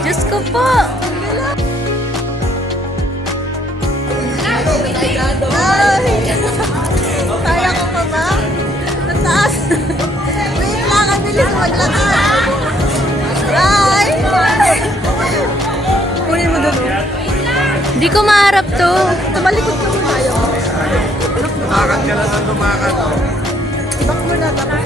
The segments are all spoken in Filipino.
Diyos ko po. Kaya ko pa ba? Nataas. Wait lang, ang bilis maglakad. Right? Kunin mo doon. Hindi ko maharap to. Tumalikod ka muna tayo. Lumakad ka lang ang lumakad. Ibak mo na. Tapos.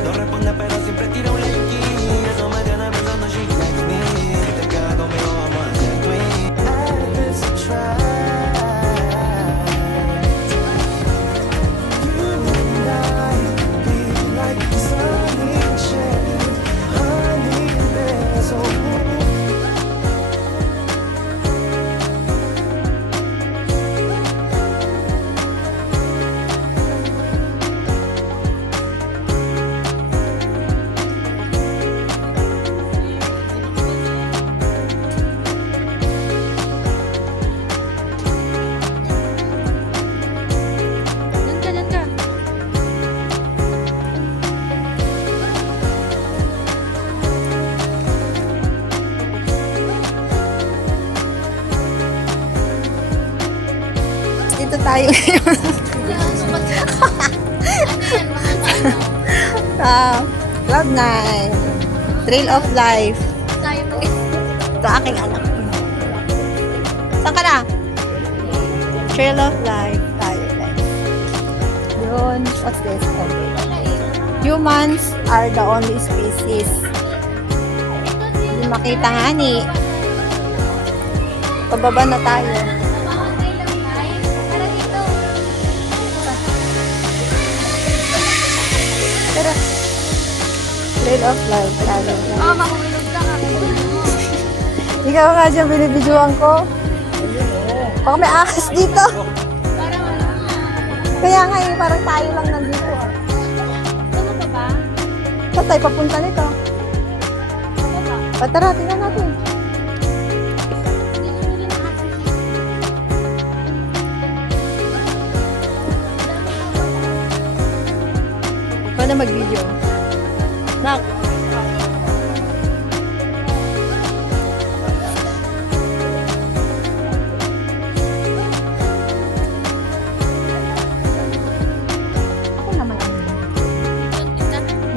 No responde pero siempre tira un like y eso me tiene pensando she likes me. Si te quedas conmigo vamos a hacer twin. I've been so tried. You and I be like sunny shade, honey and basil. Doon ka, doon ka. Dito tayo ngayon. Cloud9. Trail of Life. Ito aking anak. Saan ka na? Trail of Life. Tayo guys. Yun. What's this? Humans are the only species. Hindi makita nga ni. Pababa na tayo. Tara. Trail of Life. Tayo guys. Mahulog ka ka. Ikaw nga dyan binibidyoan ko. Baka may ahas dito. Kaya nga eh, parang tayo lang nandito. Ano pa ba? Saan tayo papunta nito? Tara, tingnan natin. Paano mag-video? Nak. Ako naman ang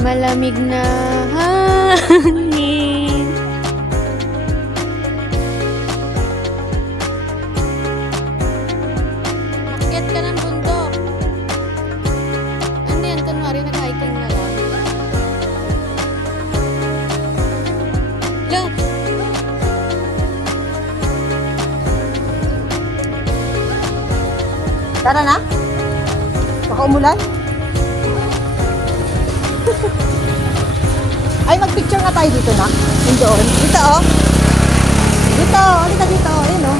Malamig na hangin. Makyat ka ng bundok. Ano yan? Kunwari nag-hiking na lang. Look! Tara na? Baka umulan? Ay, mag-picture nga tayo dito na. Yung doon. Dito, oh. Dito, halika dito. Ayun, oh.